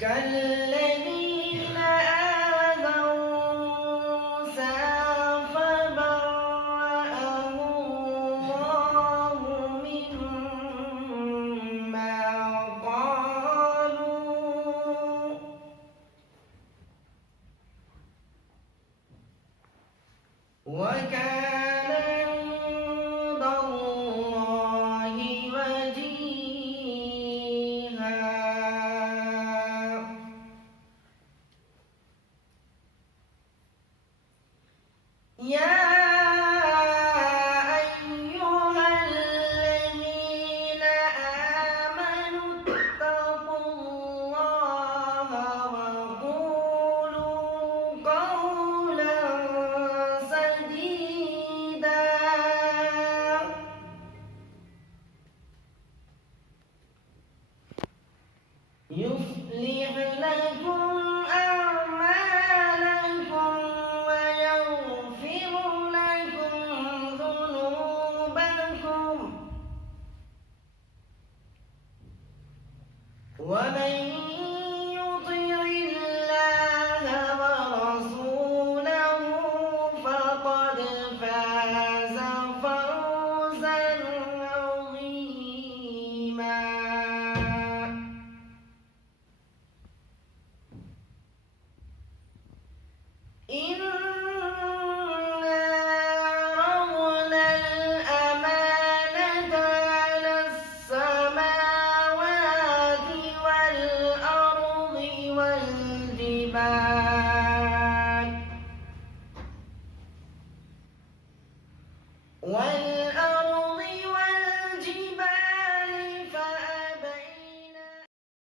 كالذين آذوا موسى فبرأه الله مما قالوا وكان عند الله وجيها. يا أيها الذين آمنوا اتقوا الله وقولوا قولا سديدا يصلح لكم أعمالكم ويغفر لكم ذنوبكم ومن يطع الله ورسوله فقد فاز فوزا عظيما. إنا عرضنا الأمانة على السماوات والأرض والجبال